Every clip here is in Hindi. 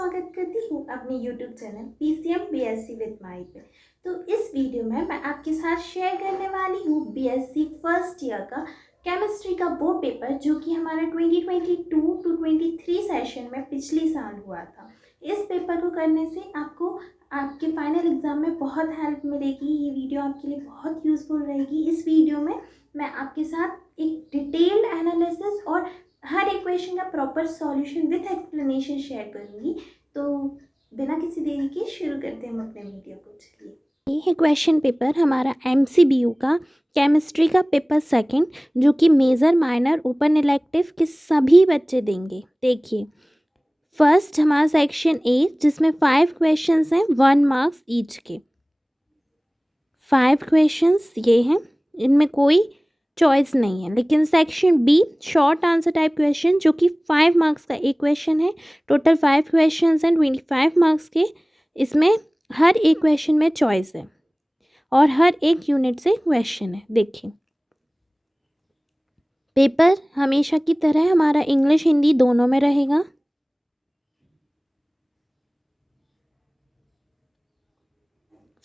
स्वागत करती हूँ अपने YouTube channel PCM BSc with my पे। तो इस वीडियो में मैं आपके साथ शेयर करने वाली हूँ BSc फर्स्ट ईयर का केमिस्ट्री का वो पेपर जो कि हमारा 2022 टू 23 सेशन में पिछले साल हुआ था। इस पेपर को करने से आपको आपके फाइनल एग्ज़ाम में बहुत हेल्प मिलेगी। ये वीडियो आपके लिए बहुत यूज़फुल रहेगी। इस वीडियो में मैं आपके साथ एक डिटेल्ड एनालिसिस और हर एक क्वेश्चन का proper solution with explanation share करूँगी। तो बिना किसी देरी के शुरू करते हैं हम अपने वीडियो को। चलिए, ये है क्वेश्चन पेपर हमारा MCBU का केमिस्ट्री का पेपर सेकंड, जो कि मेजर माइनर ओपन इलेक्टिव के सभी बच्चे देंगे। देखिए, फर्स्ट हमारा सेक्शन ए जिसमें 5 क्वेश्चंस हैं 1 मार्क्स ईच के। 5 क्वेश्चंस ये हैं, इनमें कोई चॉइस नहीं है। लेकिन section B short answer type question जो कि 5 मार्क्स का एक क्वेश्चन है। टोटल 5 क्वेश्चंस हैं 25 मार्क्स के। इसमें हर एक क्वेश्चन में चॉइस है और हर एक यूनिट से क्वेश्चन है। देखिए, पेपर हमेशा की तरह हमारा इंग्लिश हिंदी दोनों में रहेगा।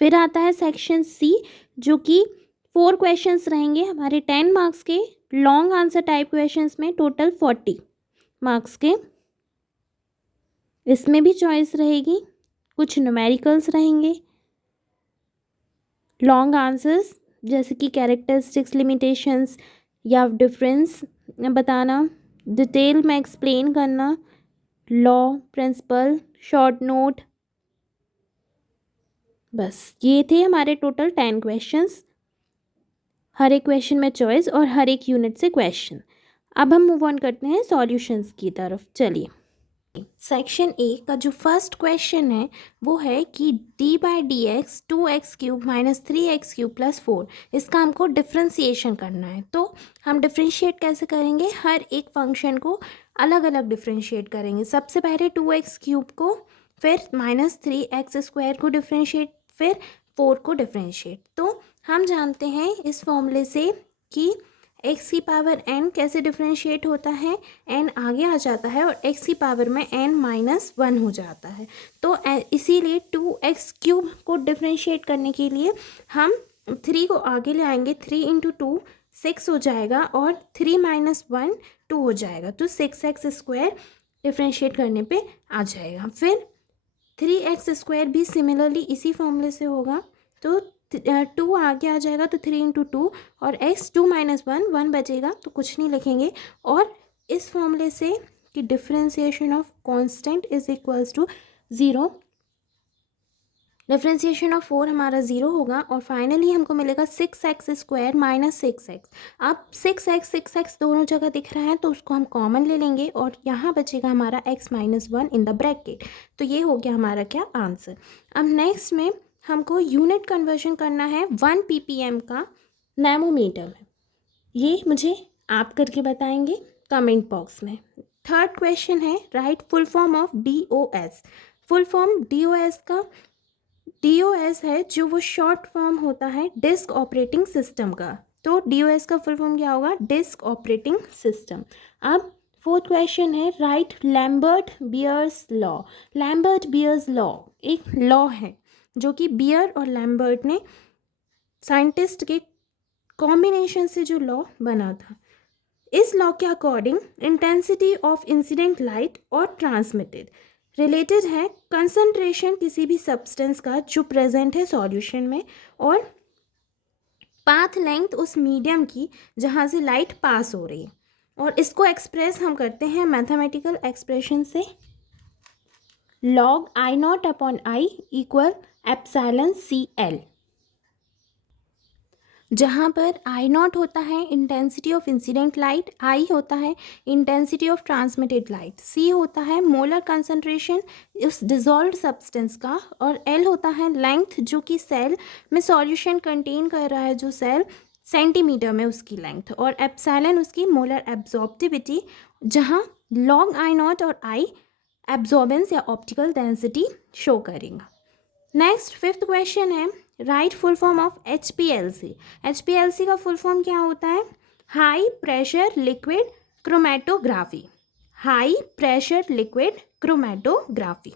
फिर आता है सेक्शन सी जो कि 4 क्वेश्चंस रहेंगे हमारे 10 मार्क्स के लॉन्ग आंसर टाइप क्वेश्चंस में, टोटल 40 मार्क्स के। इसमें भी चॉइस रहेगी, कुछ न्यूमेरिकल्स रहेंगे, लॉन्ग आंसर्स जैसे कि कैरेक्टरिस्टिक्स, लिमिटेशंस या डिफरेंस बताना, डिटेल में एक्सप्लेन करना, लॉ, प्रिंसिपल, शॉर्ट नोट। बस ये थे हमारे टोटल 10 क्वेश्चंस। हर एक क्वेश्चन में चॉइस और हर एक यूनिट से क्वेश्चन। अब हम मूव ऑन करते हैं सॉल्यूशंस की तरफ। चलिए, सेक्शन ए का जो फर्स्ट क्वेश्चन है वो है कि d/dx 2x³ - 3x³ + 4, इसका हमको डिफ्रेंसिएशन करना है। तो हम डिफ्रेंशिएट कैसे करेंगे, हर एक फंक्शन को अलग अलग डिफ्रेंशिएट करेंगे। सबसे पहले 2x³ को, फिर -3x² को डिफ्रेंशिएट, फिर 4 को डिफ्रेंशिएट। तो हम जानते हैं इस फॉर्मूले से कि x की पावर n कैसे डिफ्रेंशिएट होता है, n आगे आ जाता है और x की पावर में n-1 हो जाता है। तो इसीलिए 2x³ को डिफ्रेंशिएट करने के लिए हम 3 को आगे ले आएंगे। 3 × 2 6 हो जाएगा और 3 - 1 2 हो जाएगा। तो 6x² डिफ्रेंशिएट करने पे आ जाएगा। फिर 3x² भी सिमिलरली इसी फॉर्मूले से होगा। तो 2 आगे आ जाएगा तो 3 × 2 और x 2 - 1 1 बचेगा, तो कुछ नहीं लिखेंगे। और इस फॉर्मूले से कि differentiation of constant is equals to 0, differentiation of 4 हमारा 0 होगा और फाइनली हमको मिलेगा 6x² - 6x। अब 6x दोनों जगह दिख रहा है तो उसको हम कॉमन ले लेंगे और यहाँ बचेगा हमारा x - 1 इन द ब्रैकेट। तो ये हो गया हमारा क्या आंसर। अब नेक्स्ट में हमको यूनिट कन्वर्जन करना है 1 ppm का नैनोमीटर में। ये मुझे आप करके बताएंगे कमेंट बॉक्स में। थर्ड क्वेश्चन है right full form of DOS। Full form DOS का, DOS है जो वो शॉर्ट फॉर्म होता है डिस्क ऑपरेटिंग सिस्टम का। तो DOS का फुल फॉर्म क्या होगा, डिस्क ऑपरेटिंग सिस्टम। अब फोर्थ क्वेश्चन है right Lambert bears law. Lambert bears law एक लॉ है जो कि बियर और लैम्बर्ट ने साइंटिस्ट के कॉम्बिनेशन से जो लॉ बना था। इस लॉ के according intensity of incident light और ट्रांसमिटेड रिलेटेड है कंसंट्रेशन किसी भी सब्सटेंस का जो प्रेजेंट है सॉल्यूशन में, और पाथ लेंथ उस मीडियम की जहाँ से लाइट पास हो रही है। और इसको एक्सप्रेस हम करते हैं मैथमेटिकल एक्सप्रेशन से, log I0/I = εcl, जहाँ पर I0 होता है intensity of incident light, I होता है intensity of transmitted light, C होता है मोलर कंसंट्रेशन उस डिजॉल्व्ड सब्सटेंस का, और L होता है लेंथ जो कि सेल में सॉल्यूशन कंटेन कर रहा है जो सेल सेंटीमीटर में उसकी लेंथ, और एप्सिलॉन उसकी मोलर एब्जॉर्प्टिविटी, जहाँ log I0 और I एब्जॉर्बेंस या ऑप्टिकल डेंसिटी शो करेगा। नेक्स्ट फिफ्थ क्वेश्चन है right full form of HPLC। HPLC का फुल फॉर्म क्या होता है, high pressure liquid chromatography. High pressure liquid chromatography.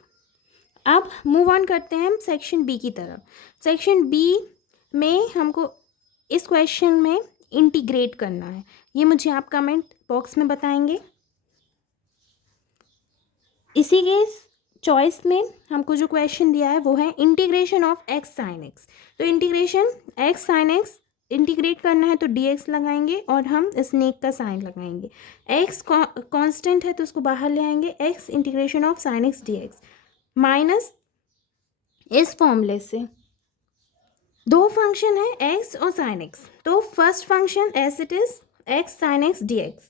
अब मूव ऑन करते हैं हम सेक्शन बी की तरफ। सेक्शन बी में हमको इस क्वेश्चन में इंटीग्रेट करना है। ये मुझे आप कमेंट बॉक्स में बताएंगे। इसी के चॉइस में हमको जो क्वेश्चन दिया है वो है integration of x sine x. तो integration x sine x integrate करना है तो dx लगाएंगे और हम स्नेक का साइन लगाएंगे। x कांस्टेंट है तो उसको बाहर ले आएंगे। x integration of sine x dx minus इस फॉर्मूले से दो फंक्शन है x और साइन x, तो first function as it is x sine x dx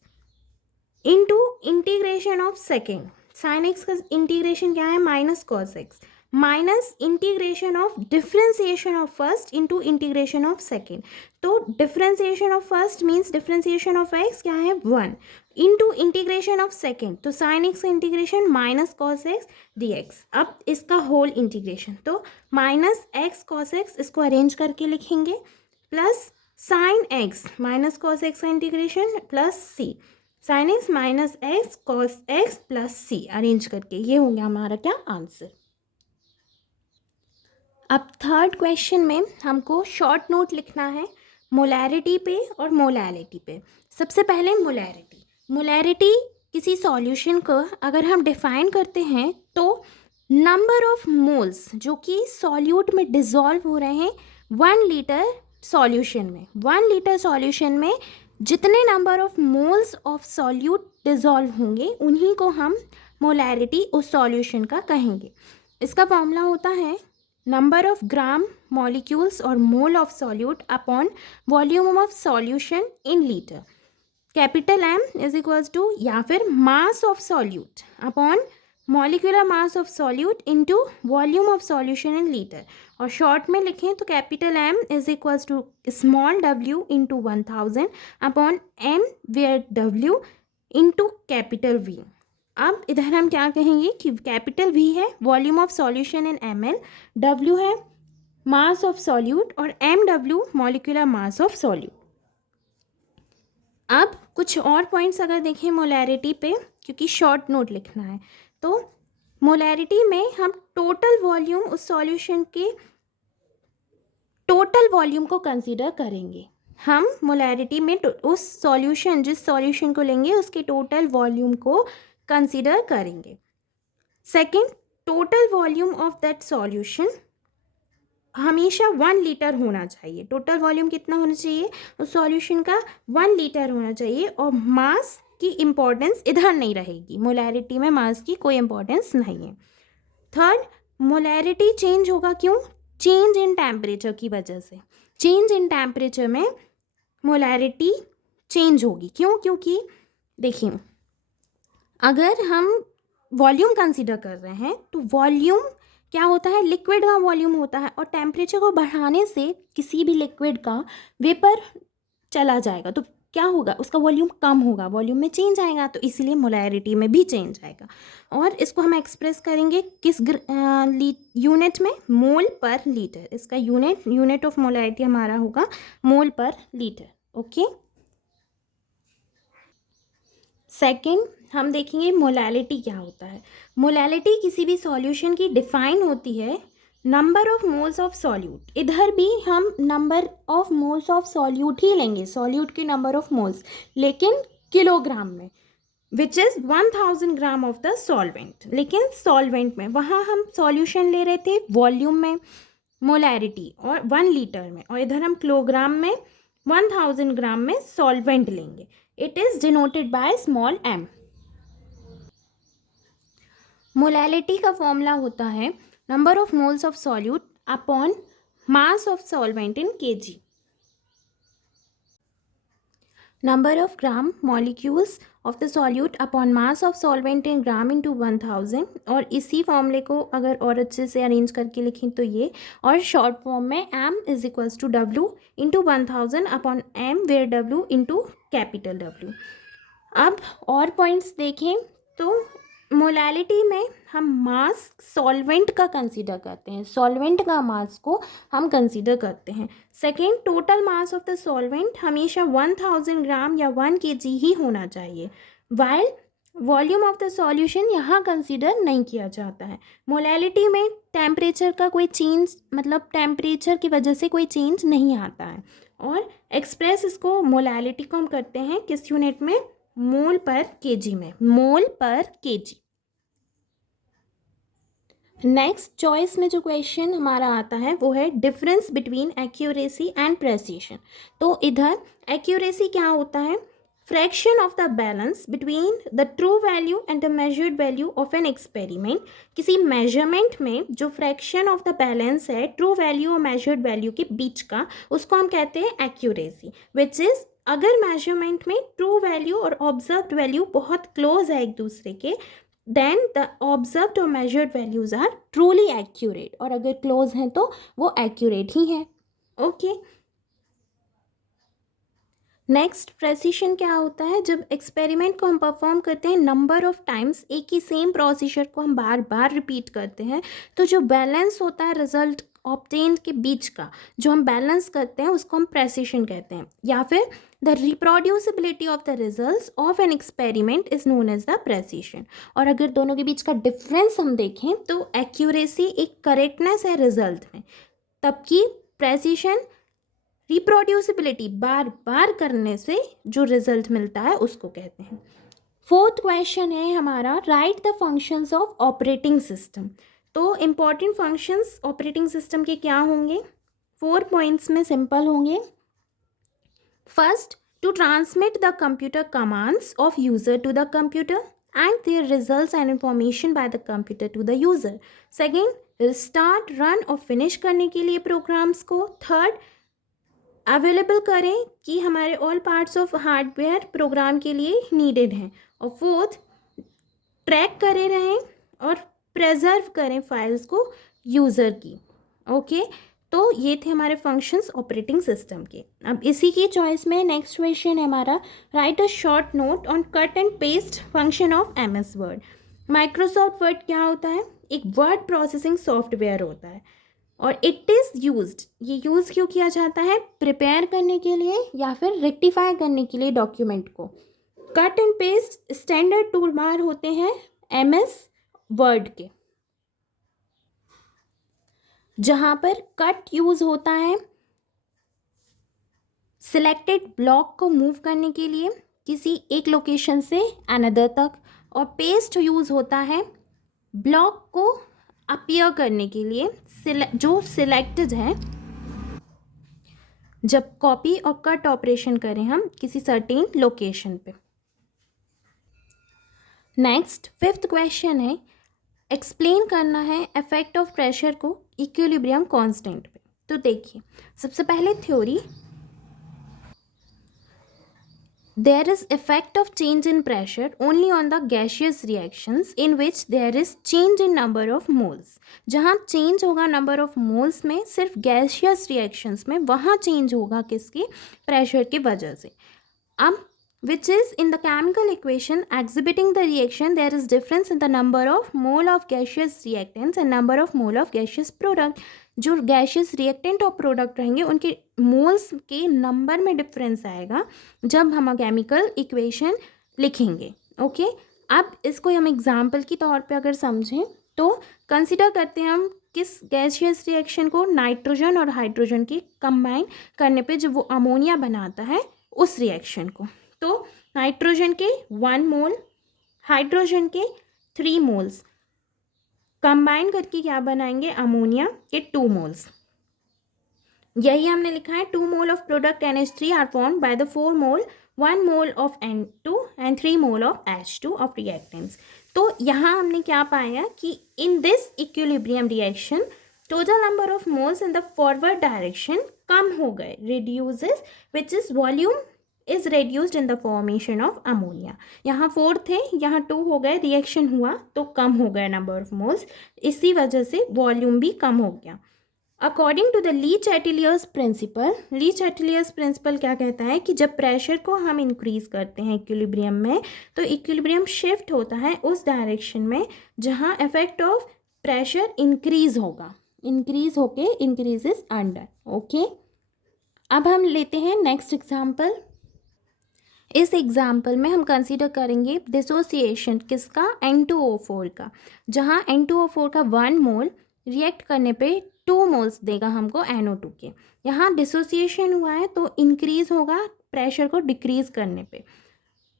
into integration of second sine x का इंटीग्रेशन क्या है minus cos x minus integration of differentiation of first into integration of second. तो differentiation of first means differentiation of x क्या है 1 इनटू इंटीग्रेशन ऑफ सेकेंड, तो साइन एक्स का integration minus cos x dx। अब इसका होल इंटीग्रेशन तो माइनस एक्स कॉस एक्स इसको अरेंज करके लिखेंगे plus sine x minus cos x का integration plus c sine x minus x cos x plus c arrange करके ये हो गया हमारा क्या आंसर। अब थर्ड क्वेश्चन में हमको शॉर्ट नोट लिखना है मोलैरिटी पे और मोलैलिटी पे। सबसे पहले मोलैरिटी किसी सॉल्यूशन को अगर हम डिफाइन करते हैं तो नंबर ऑफ मोल्स जो कि सॉल्यूट में डिज़ोल्व हो रहे हैं 1 लीटर सॉल्यूशन में। 1 लीटर सॉल्यूशन में जितने number of moles of solute dissolve होंगे उन्हीं को हम मोलैरिटी उस सॉल्यूशन का कहेंगे। इसका फॉर्मूला होता है नंबर ऑफ ग्राम मॉलिक्यूल्स और mole of solute upon volume of solution in litre. Capital M is equals to या फिर mass of solute upon molecular mass of solute into volume of solution in litre. और शॉर्ट में लिखें तो capital M is equals to small w into 1000 upon m where w into capital V। अब इधर हम क्या कहेंगे कि कैपिटल V है volume of solution in ml, W है मास ऑफ सॉल्यूट और mw molecular mass of solute. अब कुछ और पॉइंट्स अगर देखें मोलैरिटी पे, क्योंकि शॉर्ट नोट लिखना है, तो मोलैरिटी में हम टोटल वॉल्यूम उस सॉल्यूशन के टोटल वॉल्यूम को कंसीडर करेंगे। हम मोलैरिटी में उस सॉल्यूशन जिस सॉल्यूशन को लेंगे उसके टोटल वॉल्यूम को कंसीडर करेंगे। Second, total volume of that solution हमेशा 1 लीटर होना चाहिए। टोटल वॉल्यूम कितना होना चाहिए उस सॉल्यूशन का 1 लीटर होना चाहिए। और मास की इम्पोर्टेंस इधर नहीं रहेगी, मोलैरिटी में मास की कोई इम्पोर्टेंस नहीं है। थर्ड, मोलैरिटी चेंज होगा क्यों? चेंज इन टेम्परेचर की वजह से। चेंज इन टेम्परेचर में मोलैरिटी चेंज होगी। क्यों? क्योंकि देखिए अगर हम वॉल्यूम कंसीडर कर रहे हैं तो वॉल्यूम क्या होता है, लिक्विड का वॉल्यूम होता है और टेम्परेचर को बढ़ाने से किसी भी लिक्विड का वेपर चला जाएगा तो क्या होगा, उसका वॉल्यूम कम होगा, वॉल्यूम में चेंज आएगा, तो इसीलिए मोलैरिटी में भी चेंज आएगा। और इसको हम एक्सप्रेस करेंगे किस यूनिट में, मोल पर लीटर। इसका यूनिट ऑफ मोलैरिटी हमारा होगा मोल पर लीटर। ओके, सेकेंड हम देखेंगे मोलैलिटी क्या होता है। मोलैलिटी किसी भी सॉल्यूशन की डिफाइन होती है number of moles of solute. इधर भी हम number of moles of solute ही लेंगे, सॉल्यूट की नंबर ऑफ मोल्स, लेकिन किलोग्राम में, which is 1000 gram of the solvent. लेकिन सॉल्वेंट में वहाँ हम सॉल्यूशन ले रहे थे वॉल्यूम में मोलैरिटी और 1 लीटर में, और इधर हम किलोग्राम में 1000 ग्राम में सॉल्वेंट लेंगे। It is denoted by small m। Molality का फॉर्मूला होता है number of moles of solute upon mass of solvent in kg। Number of gram molecules of the solute upon mass of solvent in gram into 1000। और इसी फॉर्मूले को अगर और अच्छे से अरेंज करके लिखें तो ये, और शॉर्ट फॉर्म में m is equals to w into 1000 upon m where w into capital W। अब और पॉइंट्स देखें तो मोलैलिटी में हम मास सॉल्वेंट का कंसीडर करते हैं, सॉल्वेंट का मास को हम कंसीडर करते हैं। Second, total mass of the solvent हमेशा 1000 ग्राम या 1 kg ही होना चाहिए, while volume of the solution यहाँ कंसीडर नहीं किया जाता है। मोलैलिटी में टेम्परेचर का कोई चेंज, मतलब टेम्परेचर की वजह से कोई चेंज नहीं आता है। और एक्सप्रेस इसको मोलैलिटी को हम करते हैं किस यूनिट में, मोल पर केजी में, मोल पर केजी। नेक्स्ट चॉइस में जो क्वेश्चन हमारा आता है वो है difference between accuracy and precision. तो इधर एक्यूरेसी क्या होता है, fraction of the balance between the true value and the measured value of an experiment. किसी मेजरमेंट में जो फ्रैक्शन ऑफ द बैलेंस है ट्रू वैल्यू और मेजर्ड वैल्यू के बीच का, उसको हम कहते हैं एक्यूरेसी। विच इज़ अगर मेजरमेंट में ट्रू वैल्यू और ऑब्जर्व्ड वैल्यू बहुत क्लोज है एक दूसरे के, देन द ऑब्जर्व्ड और measured values are truly accurate, और अगर क्लोज हैं तो वो एक्यूरेट ही है। ओके, नेक्स्ट प्रेसिशन क्या होता है, जब एक्सपेरिमेंट को हम परफॉर्म करते हैं नंबर ऑफ टाइम्स, एक ही सेम प्रोसीजर को हम बार बार रिपीट करते हैं, तो जो बैलेंस होता है रिजल्ट ऑब्टेन के बीच का, जो हम बैलेंस करते हैं उसको हम प्रेसिशन कहते हैं। या फिर the reproducibility of the results of an experiment is known as the precision. और अगर दोनों के बीच का डिफरेंस हम देखें तो एक्यूरेसी एक करेक्टनेस है रिजल्ट में, तबकि प्रेसिशन रिप्रोड्यूसिबिलिटी, बार बार करने से जो रिजल्ट मिलता है उसको कहते हैं। फोर्थ क्वेश्चन है हमारा, write the functions of operating system. तो इम्पॉर्टेंट फंक्शंस ऑपरेटिंग सिस्टम के क्या होंगे, 4 पॉइंट्स में सिंपल होंगे। First, to transmit the computer commands of user to the computer and their results and information by the computer to the user. Second, start, run और finish करने के लिए प्रोग्राम्स को. थर्ड, अवेलेबल करें कि हमारे all parts of hardware program के लिए नीडेड हैं. और फोर्थ, ट्रैक करे रहें और प्रेजर्व करें फाइल्स को यूज़र की. ओके, तो ये थे हमारे फंक्शंस ऑपरेटिंग सिस्टम के. अब इसी की चॉइस में नेक्स्ट क्वेश्चन है हमारा, right a short note on cut and paste function of MS word. Microsoft word क्या होता है, एक वर्ड प्रोसेसिंग सॉफ्टवेयर होता है और इट इज़ यूज्ड, ये यूज़ क्यों किया जाता है, प्रिपेयर करने के लिए या फिर रेक्टिफाई करने के लिए डॉक्यूमेंट को. Cut and paste standard tool bar होते हैं MS वर्ड के, जहाँ पर कट यूज़ होता है सिलेक्टेड ब्लॉक को मूव करने के लिए किसी एक लोकेशन से अनदर तक, और पेस्ट यूज़ होता है ब्लॉक को अपीयर करने के लिए जो सिलेक्टेड है, जब कॉपी और कट ऑपरेशन करें हम किसी सर्टेन लोकेशन पे. नेक्स्ट फिफ्थ क्वेश्चन है, एक्सप्लेन करना है इफेक्ट ऑफ प्रेशर को इक्विलिब्रियम कांस्टेंट पे. तो देखिए, सबसे पहले theory, there is effect of change in pressure only on the gaseous reactions in which there is change in number of moles. जहाँ change होगा number of moles में सिर्फ gaseous reactions में, वहाँ change होगा किसकी, pressure की वजह से. अब which is in the chemical equation exhibiting the reaction there is difference in the number of mole of gaseous reactants and number of mole of gaseous product. जो गैशियस रिएक्टेंट और प्रोडक्ट रहेंगे उनके मोल्स के नंबर में डिफरेंस आएगा जब हम केमिकल इक्वेशन लिखेंगे. ओके, अब इसको हम एग्जांपल की तौर पे अगर समझें तो कंसिडर करते हैं हम किस गैशियस रिएक्शन को, नाइट्रोजन और हाइड्रोजन की कंबाइन करने पे जब वो अमोनिया बनाता है उस रिएक्शन को. तो नाइट्रोजन के 1 मोल, हाइड्रोजन के 3 मोल्स कंबाइन करके क्या बनाएंगे, अमोनिया के 2 मोल्स. यही हमने लिखा है 2 mole of product NH3 are formed by the 4 mole 1 mole of N2 and 3 mole of H2 of reactants. तो यहाँ हमने क्या पाया कि in this equilibrium reaction total number of moles in the forward direction कम हो गए, reduces, which is volume is reduced in the formation of ammonia. यहाँ 4 थे, यहाँ 2 हो गए, रिएक्शन हुआ तो कम हो गया नंबर ऑफ मोल्स, इसी वजह से वॉल्यूम भी कम हो गया. According to the Le Chatelier's principle, Le Chatelier's principle क्या कहता है कि जब प्रेशर को हम इंक्रीज करते हैं इक्विलिब्रियम में तो इक्विलिब्रियम शिफ्ट होता है उस डायरेक्शन में जहाँ इफेक्ट ऑफ प्रेशर इंक्रीज होगा, इंक्रीज होके इंक्रीजेस अंडर. ओके, अब हम लेते हैं नेक्स्ट एग्जाम्पल. इस एग्जाम्पल में हम कंसीडर करेंगे डिसोसिएशन किसका, N2O4 का, जहाँ N2O4 का 1 मोल रिएक्ट करने पे 2 मोल्स देगा हमको NO2 के। यहाँ डिसोसिएशन हुआ है तो इंक्रीज होगा प्रेशर को डिक्रीज करने पे,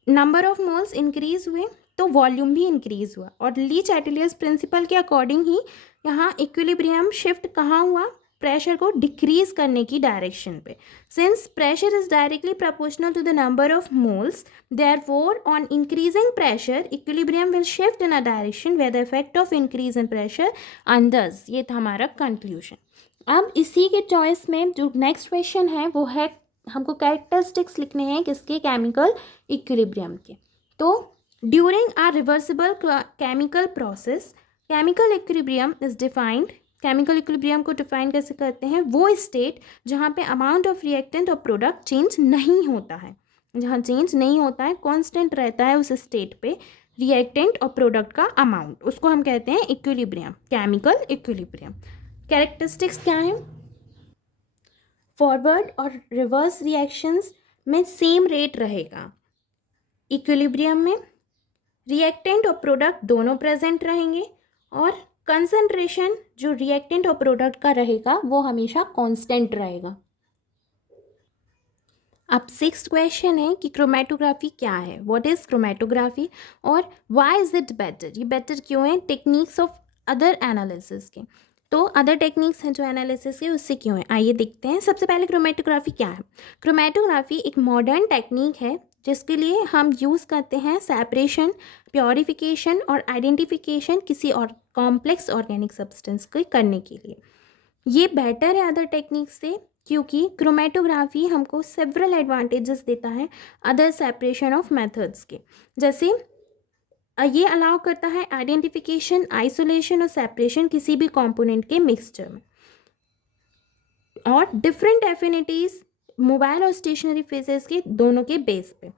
नंबर ऑफ मोल्स इंक्रीज हुए तो वॉल्यूम भी इंक्रीज हुआ, और लीच एटलियस प्रिंसिपल के अकॉर्डिंग ही यहाँ इक्विलिब्रियम शिफ्ट कहाँ हुआ, प्रेशर को डिक्रीज करने की डायरेक्शन पे। Since pressure is directly proportional to the number of moles, therefore on increasing pressure equilibrium will shift in a direction where the effect of increase in pressure undoes. ये था हमारा कंक्लूजन। अब इसी के चॉइस में जो नेक्स्ट क्वेश्चन है वो है, हमको कैरेक्टरिस्टिक्स लिखने हैं किसके, केमिकल इक्विलिब्रियम के। तो during a reversible chemical process chemical equilibrium is defined. Chemical equilibrium को डिफाइन कैसे करते हैं, वो स्टेट जहाँ पे अमाउंट ऑफ रिएक्टेंट और प्रोडक्ट चेंज नहीं होता है, जहाँ चेंज नहीं होता है, कांस्टेंट रहता है उस स्टेट पे रिएक्टेंट और प्रोडक्ट का अमाउंट, उसको हम कहते हैं इक्विलिब्रियम, केमिकल इक्विलिब्रियम। कैरेक्टरिस्टिक्स क्या है, फॉरवर्ड और रिवर्स रिएक्शंस में सेम रेट रहेगा, इक्विलिब्रियम में रिएक्टेंट और प्रोडक्ट दोनों प्रेजेंट रहेंगे, और कंसंट्रेशन जो रिएक्टेंट और प्रोडक्ट का रहेगा वो हमेशा कांस्टेंट रहेगा। अब 6th क्वेश्चन है कि क्रोमेटोग्राफी क्या है, व्हाट इज क्रोमेटोग्राफी और व्हाई इज इट बेटर, ये बेटर क्यों है टेक्निक्स ऑफ अदर एनालिसिस के। तो अदर टेक्निक्स हैं जो एनालिसिस के, उससे क्यों है, आइए देखते हैं। सबसे पहले क्रोमेटोग्राफी क्या है। क्रोमेटोग्राफी एक मॉडर्न टेक्निक है जिसके लिए हम यूज़ करते हैं सेपरेशन, प्योरिफिकेशन और आइडेंटिफिकेशन किसी और कॉम्प्लेक्स ऑर्गेनिक सब्सटेंस को करने के लिए। ये बेटर है अदर टेक्निक से क्योंकि क्रोमेटोग्राफी हमको सेवरल एडवांटेजेस देता है अदर सेपरेशन ऑफ मेथड्स के। जैसे ये अलाउ करता है आइडेंटिफिकेशन, आइसोलेशन और सेपरेशन किसी भी कंपोनेंट के मिक्सचर में, और डिफरेंट एफिनिटीज मोबाइल और स्टेशनरी फेजेस के दोनों के बेस पे।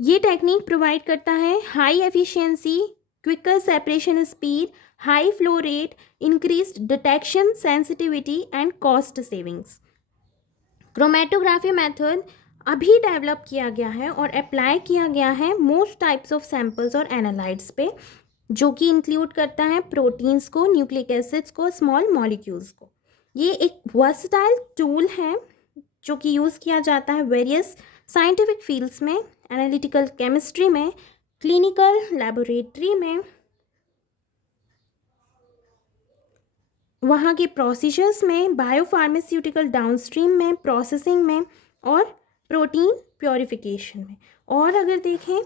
ये टेक्निक प्रोवाइड करता है high efficiency, quicker separation speed, high flow rate, increased detection sensitivity and cost savings. Chromatography method अभी डेवलप किया गया है और अप्लाई किया गया है मोस्ट टाइप्स ऑफ सैंपल्स और एनालाइट्स पे, जो कि इंक्लूड करता है प्रोटीन्स को, न्यूक्लिक एसिड्स को, स्मॉल मॉलिक्यूल्स को। ये एक वर्सटाइल टूल है जो कि यूज़ किया जाता है वेरियस साइंटिफिक फील्ड्स में, एनालिटिकल केमिस्ट्री में, क्लिनिकल लेबोरेटरी में, वहाँ के प्रोसीजर्स में, बायोफार्मास्यूटिकल डाउनस्ट्रीम में, प्रोसेसिंग में, और प्रोटीन प्योरिफिकेशन में। और अगर देखें,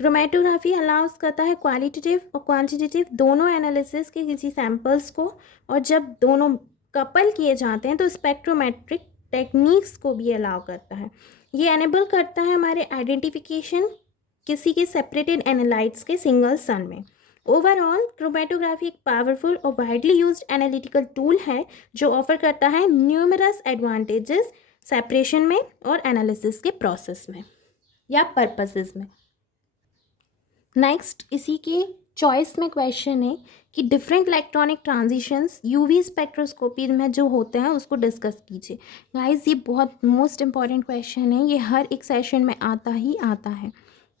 क्रोमेटोग्राफी अलाउस करता है क्वालिटेटिव और क्वांटिटेटिव दोनों एनालिसिस के किसी सैंपल्स को, और जब दोनों कपल किए जाते हैं तो स्पेक्ट्रोमेट्रिक टेक्निक्स को भी अलाउ करता है। ये एनेबल करता है हमारे आइडेंटिफिकेशन किसी के सेपरेटेड एनालाइट्स के सिंगल सन में। ओवरऑल क्रोमेटोग्राफी एक पावरफुल और वाइडली यूज्ड एनालिटिकल टूल है जो ऑफर करता है न्यूमरस एडवांटेजेस सेपरेशन में और एनालिसिस के प्रोसेस में या पर्पसेस में। नेक्स्ट इसी के चॉइस में क्वेश्चन है कि different electronic transitions UV spectroscopy में जो होते हैं उसको डिस्कस कीजिए। गाइस ये बहुत मोस्ट इंपॉर्टेंट क्वेश्चन है, ये हर एक सेशन में आता ही आता है,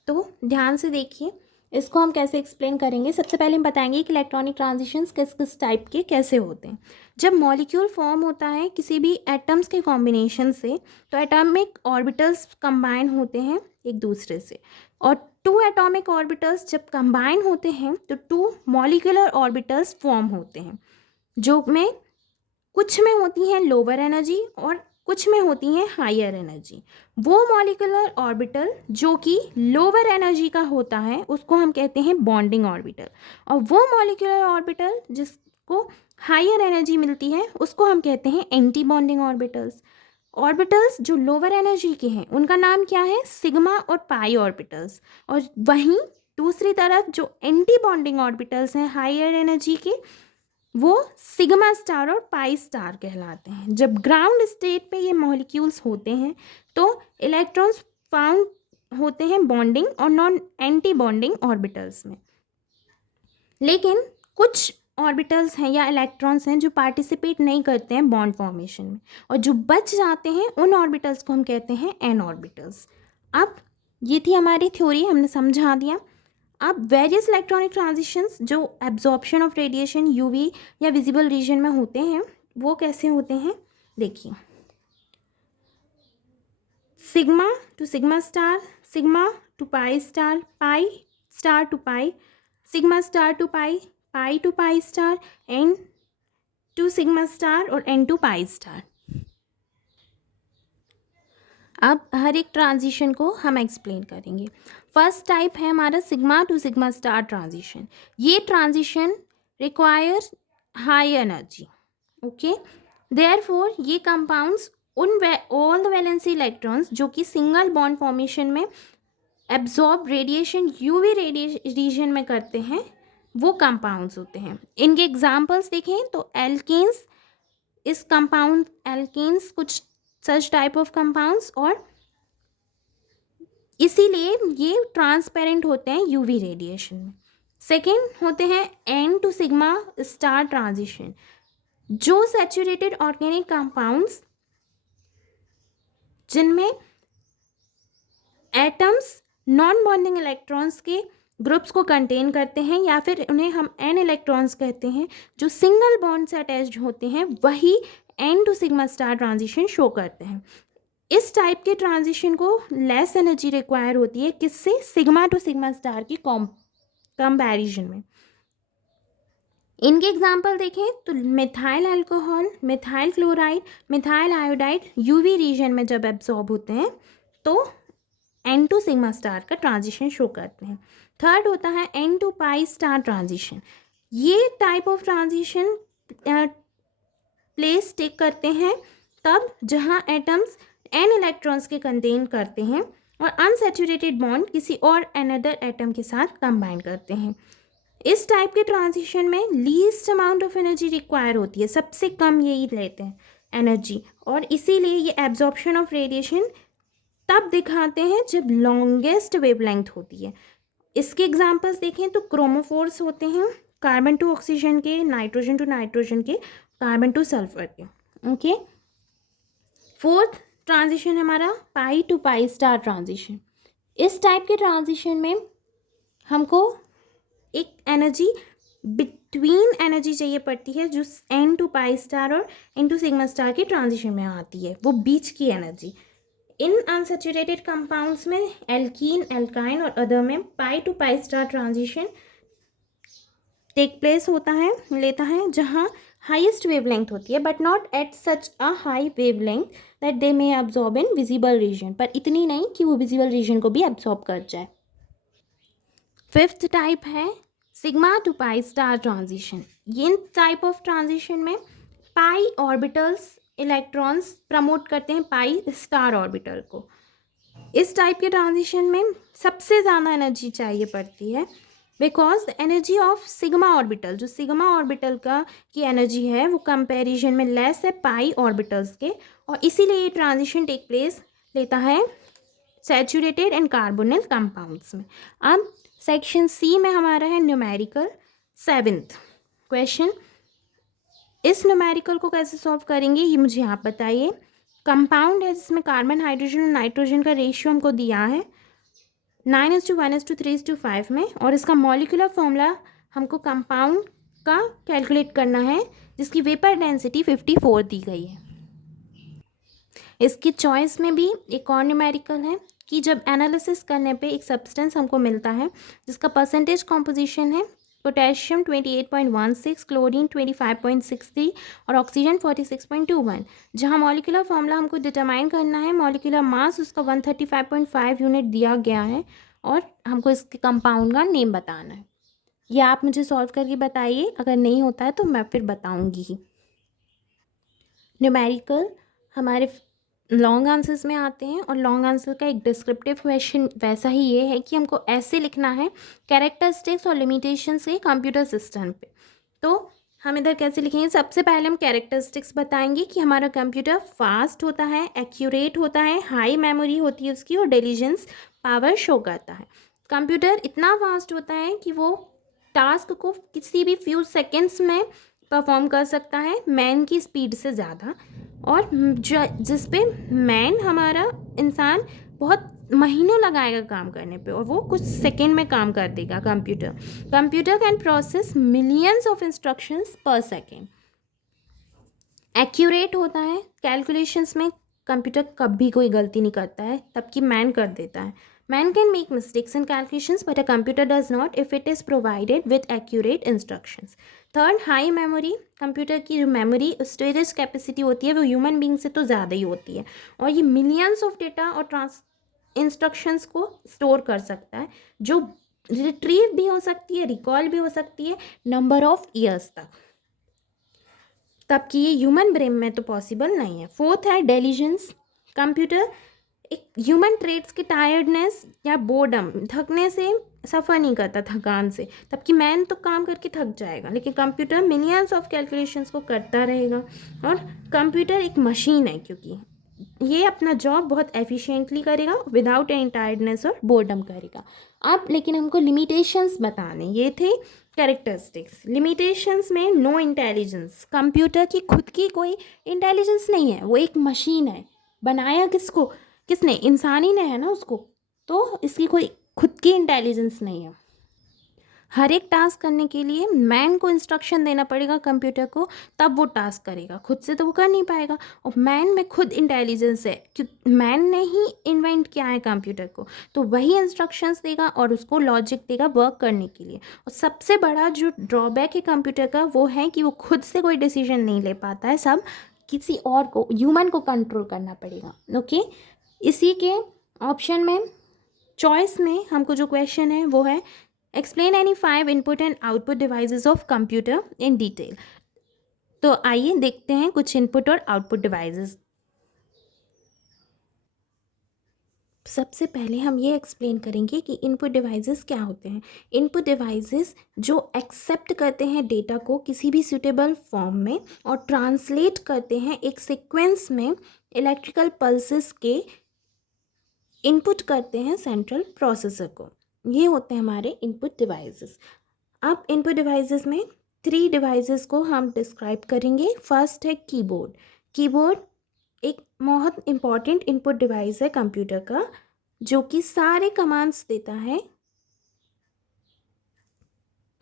तो ध्यान से देखिए इसको हम कैसे एक्सप्लेन करेंगे। सबसे पहले हम बताएंगे कि इलेक्ट्रॉनिक ट्रांजिशंस किस किस टाइप के कैसे होते हैं। जब मॉलिक्यूल फॉर्म होता है किसी भी एटम्स के कॉम्बिनेशन से, तो एटॉमिक ऑर्बिटल्स कंबाइन होते हैं एक दूसरे से, और 2 एटॉमिक ऑर्बिटल्स जब कंबाइन होते हैं तो 2 मॉलिक्यूलर ऑर्बिटल्स फॉर्म होते हैं, जो में कुछ में होती हैं लोअर एनर्जी और कुछ में होती हैं हायर एनर्जी। वो मॉलिक्यूलर ऑर्बिटल जो कि लोअर एनर्जी का होता है उसको हम कहते हैं बॉन्डिंग ऑर्बिटल, और वो मॉलिक्यूलर ऑर्बिटल जिसको हायर एनर्जी मिलती है उसको हम कहते हैं एंटी बॉन्डिंग ऑर्बिटल्स। ऑर्बिटल्स जो लोअर एनर्जी के हैं उनका नाम क्या है, सिग्मा और पाई ऑर्बिटल्स, और वहीं दूसरी तरफ जो एंटी बॉन्डिंग ऑर्बिटल्स हैं हायर एनर्जी के, वो सिग्मा स्टार और पाई स्टार कहलाते हैं। जब ग्राउंड स्टेट पे ये मॉलिक्यूल्स होते हैं तो इलेक्ट्रॉन्स फाउंड होते हैं बॉन्डिंग और नॉन एंटी बॉन्डिंग ऑर्बिटल्स में, लेकिन कुछ ऑर्बिटल्स हैं या इलेक्ट्रॉन्स हैं जो पार्टिसिपेट नहीं करते हैं बॉन्ड फॉर्मेशन में, और जो बच जाते हैं उन ऑर्बिटल्स को हम कहते हैं एन ऑर्बिटल्स। अब ये थी हमारी थ्योरी, हमने समझा दिया। अब वेरियस इलेक्ट्रॉनिक ट्रांजिशंस जो एब्जॉर्प्शन ऑफ रेडिएशन यूवी या विजिबल रीजन में होते हैं वो कैसे होते हैं, देखिए। Sigma to sigma star, sigma to pi star to pi, sigma star to pi to pi star, n to sigma star और एन टू पाई स्टार। अब हर एक ट्रांजिशन को हम एक्सप्लेन करेंगे। फर्स्ट टाइप है हमारा sigma to sigma star transition. ये transition require high energy, okay. Therefore ये कंपाउंड्स उन ऑल द वैलेंसी इलेक्ट्रॉन्स जो कि सिंगल बॉन्ड फॉर्मेशन में एब्जॉर्ब रेडिएशन यूवी रीजन में करते हैं वो कंपाउंड्स होते हैं। इनके एग्जांपल्स देखें तो एल्केन्स, इस कंपाउंड एल्केन्स कुछ सच टाइप ऑफ कंपाउंड्स, और इसीलिए ये ट्रांसपेरेंट होते हैं यूवी रेडिएशन में। सेकेंड होते हैं n to sigma star transition, जो सैचुरेटेड ऑर्गेनिक कंपाउंड्स जिनमें एटम्स नॉन बॉन्डिंग इलेक्ट्रॉन्स के ग्रुप्स को कंटेन करते हैं, या फिर उन्हें हम एन इलेक्ट्रॉन्स कहते हैं, जो सिंगल बॉन्ड से अटैच्ड होते हैं, वही n to sigma star transition show करते हैं। इस टाइप के ट्रांजिशन को लेस एनर्जी रिक्वायर होती है, किससे, सिग्मा टू सिग्मा स्टार की कंपैरिजन में। इनके एग्जाम्पल देखें तो methyl alcohol, methyl chloride, methyl iodide UV region में जब एब्जॉर्ब होते हैं तो एन टू सिग्मा स्टार का ट्रांजिशन शो करते हैं। थर्ड होता है n to pi star transition. ये type of transition place take करते हैं तब जहां एटम्स एन इलेक्ट्रॉन्स के कंटेन करते हैं और अनसैचुरेटेड बॉन्ड किसी और अनदर एटम के साथ कंबाइन करते हैं। इस टाइप के ट्रांजिशन में least amount of energy require होती है, सबसे कम यही लेते हैं एनर्जी, और इसीलिए ये एब्जॉर्प्शन ऑफ रेडिएशन तब दिखाते हैं जब लॉन्गेस्ट वेवलेंथ होती है। इसके एग्जांपल्स देखें तो क्रोमोफोर्स होते हैं, कार्बन टू ऑक्सीजन के, नाइट्रोजन टू नाइट्रोजन के, कार्बन टू सल्फर के, ओके। फोर्थ ट्रांजिशन हमारा पाई टू पाई स्टार ट्रांजिशन। इस टाइप के ट्रांजिशन में हमको एक एनर्जी बिटवीन एनर्जी चाहिए पड़ती है जो एन टू पाई स्टार और एन टू सिग्मा स्टार के ट्रांजिशन में आती है, वो बीच की एनर्जी। इन अनसैचुरेटेड कंपाउंड्स में एल्कीन, एल्काइन और अदर में pi to pi star transition take place होता है, लेता है, जहाँ हाईएस्ट वेवलेंथ होती है, but not at such a high wavelength that they may absorb in visible region, पर इतनी नहीं कि वो विजिबल रीजन को भी एब्जॉर्ब कर जाए। फिफ्थ टाइप है sigma to pi star transition. ये टाइप ऑफ ट्रांजिशन में पाई ऑर्बिटल्स इलेक्ट्रॉन्स प्रमोट करते हैं पाई स्टार ऑर्बिटल को। इस टाइप के ट्रांजिशन में सबसे ज़्यादा एनर्जी चाहिए पड़ती है, because the energy of sigma orbital, जो सिग्मा ऑर्बिटल का की एनर्जी है वो कंपैरिजन में लेस है पाई ऑर्बिटल्स के, और इसीलिए ये ट्रांजिशन टेक प्लेस लेता है सैचुरेटेड एंड कार्बोनिल कंपाउंड्स में। अब सेक्शन सी में हमारा है न्यूमेरिकल। सेवेंथ क्वेश्चन, इस न्यूमेरिकल को कैसे सॉल्व करेंगे ये मुझे आप बताइए। कंपाउंड है जिसमें कार्बन, हाइड्रोजन और नाइट्रोजन का रेशियो हमको दिया है 9:1:3:5 में, और इसका मॉलिक्यूलर फॉर्मूला हमको कंपाउंड का कैलकुलेट करना है जिसकी वेपर डेंसिटी 54 दी गई है। इसकी चॉइस में भी एक और न्यूमेरिकल है कि जब एनालिसिस करने पे एक सब्सटेंस हमको मिलता है जिसका परसेंटेज कॉम्पोजिशन है पोटेशियम 28.16, क्लोरीन 25.63 और ऑक्सीजन 46.21, जहाँ मॉलिक्यूलर फॉर्मूला हमको डिटरमाइन करना है, मॉलिक्यूलर मास उसका 135.5 यूनिट दिया गया है, और हमको इसके कंपाउंड का नेम बताना है। ये आप मुझे सॉल्व करके बताइए, अगर नहीं होता है तो मैं फिर बताऊँगी ही। न्यूमेरिकल हमारे लॉन्ग आंसर्स में आते हैं, और लॉन्ग आंसर का एक डिस्क्रिप्टिव क्वेश्चन वैसा ही ये है कि हमको ऐसे लिखना है कैरेक्टरिस्टिक्स और लिमिटेशंस के कंप्यूटर सिस्टम पे। तो हम इधर कैसे लिखेंगे, सबसे पहले हम कैरेक्टरिस्टिक्स बताएंगे कि हमारा कंप्यूटर फास्ट होता है, एक्यूरेट होता है, हाई मेमोरी होती है उसकी, और डिलीजेंस पावर शो करता है। कंप्यूटर इतना फास्ट होता है कि वो टास्क को किसी भी फ्यू सेकेंड्स में परफॉर्म कर सकता है मैन की स्पीड से ज़्यादा, और जिस पे मैन हमारा इंसान बहुत महीनों लगाएगा काम करने पे और वो कुछ सेकेंड में काम कर देगा। Computer can process millions of instructions पर सेकेंड। एक्यूरेट होता है कैलकुलेशंस में, कंप्यूटर कभी कोई गलती नहीं करता है, तबकि मैन कर देता है। Man can make mistakes in calculations but a computer does not if it is provided with accurate instructions. Third, high memory. Computer की जो मेमोरी स्टोरेज कैपेसिटी होती है वो ह्यूमन बींग से तो ज़्यादा ही होती है, और ये मिलियंस ऑफ डेटा और इंस्ट्रक्शंस को स्टोर कर सकता है, जो रिट्रीव भी हो सकती है, रिकॉल भी हो सकती है नंबर ऑफ ईयर्स तक, तब कि ये ह्यूमन ब्रेन में तो पॉसिबल नहीं है। फोर्थ है डेलीजेंस। कंप्यूटर एक ह्यूमन ट्रेट्स की टायर्डनेस या बोर्डम, थकने से सफ़र नहीं करता, थकान से, तबकि मैन तो काम करके थक जाएगा, लेकिन कंप्यूटर मिलियंस ऑफ कैलकुलेशंस को करता रहेगा। और कंप्यूटर एक मशीन है क्योंकि ये अपना जॉब बहुत एफिशिएंटली करेगा, विदाउट एनी टायर्डनेस और बोर्डम करेगा। अब लेकिन हमको लिमिटेशंस बताने, ये थे कैरेक्टरिस्टिक्स। लिमिटेशंस में नो इंटेलिजेंस। कंप्यूटर की खुद की कोई इंटेलिजेंस नहीं है, वो एक मशीन है। बनाया किसने? इंसान ही ने है ना उसको, तो इसकी कोई खुद की इंटेलिजेंस नहीं है। हर एक टास्क करने के लिए मैन को इंस्ट्रक्शन देना पड़ेगा कंप्यूटर को, तब वो टास्क करेगा, खुद से तो वो कर नहीं पाएगा। और मैन में खुद इंटेलिजेंस है क्योंकि मैन ने ही इन्वेंट किया है कंप्यूटर को, तो वही इंस्ट्रक्शंस देगा और उसको लॉजिक देगा वर्क करने के लिए। और सबसे बड़ा जो ड्रॉबैक है कंप्यूटर का वो है कि वो खुद से कोई डिसीजन नहीं ले पाता है, सब किसी और को, ह्यूमन को कंट्रोल करना पड़ेगा। ओके, इसी के ऑप्शन में चॉइस में हमको जो क्वेश्चन है वो है explain any 5 input and output devices of computer in detail. तो आइए देखते हैं कुछ इनपुट और आउटपुट डिवाइसेस। सबसे पहले हम ये एक्सप्लेन करेंगे कि इनपुट डिवाइसेस क्या होते हैं। इनपुट डिवाइसेस जो एक्सेप्ट करते हैं डेटा को किसी भी सूटेबल फॉर्म में और ट्रांसलेट करते हैं एक सीक्वेंस में इलेक्ट्रिकल पल्सेस के, इनपुट करते हैं सेंट्रल प्रोसेसर को। ये होते हैं हमारे इनपुट डिवाइसेस। अब इनपुट डिवाइसेस में 3 डिवाइसेस को हम डिस्क्राइब करेंगे। फर्स्ट है कीबोर्ड। कीबोर्ड एक बहुत इम्पॉर्टेंट इनपुट डिवाइस है कंप्यूटर का, जो कि सारे कमांड्स देता है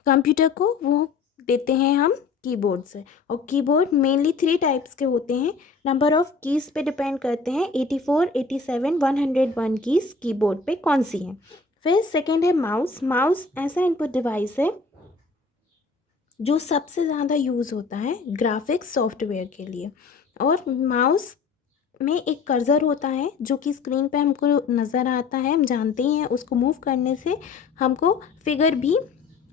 कंप्यूटर को, वो देते हैं हम कीबोर्ड से। और कीबोर्ड मेनली 3 टाइप्स के होते हैं, नंबर ऑफ कीज़ पे डिपेंड करते हैं, 84, 87, 101 कीज़ कीबोर्ड पे कौन सी हैं। फिर सेकेंड है माउस। माउस ऐसा इनपुट डिवाइस है जो सबसे ज़्यादा यूज़ होता है ग्राफिक्स सॉफ्टवेयर के लिए। और माउस में एक कर्सर होता है जो कि स्क्रीन पे हमको नज़र आता है, हम जानते ही हैं, उसको मूव करने से हमको फिगर भी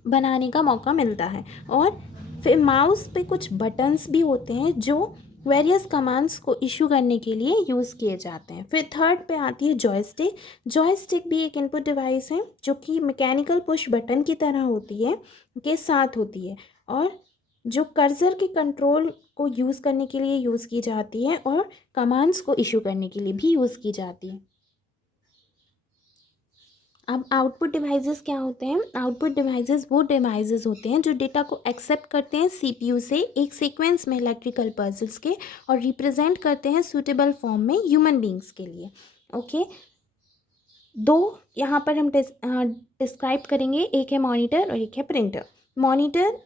बनाने का मौका मिलता है। और फिर माउस पे कुछ बटन्स भी होते हैं जो वेरियस कमांड्स को इशू करने के लिए यूज़ किए जाते हैं। फिर थर्ड पे आती है जॉयस्टिक। जॉयस्टिक भी एक इनपुट डिवाइस है जो कि मैकेनिकल पुश बटन की तरह होती है, के साथ होती है, और जो कर्सर के कंट्रोल को यूज़ करने के लिए यूज़ की जाती है और कमांड्स को इशू करने के लिए भी यूज़ की जाती है। अब आउटपुट डिवाइसेस क्या होते हैं? आउटपुट डिवाइसेस वो डिवाइसेस होते हैं जो डेटा को एक्सेप्ट करते हैं सीपीयू से एक सीक्वेंस में इलेक्ट्रिकल पल्सेस के और रिप्रेजेंट करते हैं सूटेबल फॉर्म में ह्यूमन बींग्स के लिए। ओके, 2 यहाँ पर हम डिस्क्राइब करेंगे, एक है मॉनिटर और एक है प्रिंटर। मॉनिटर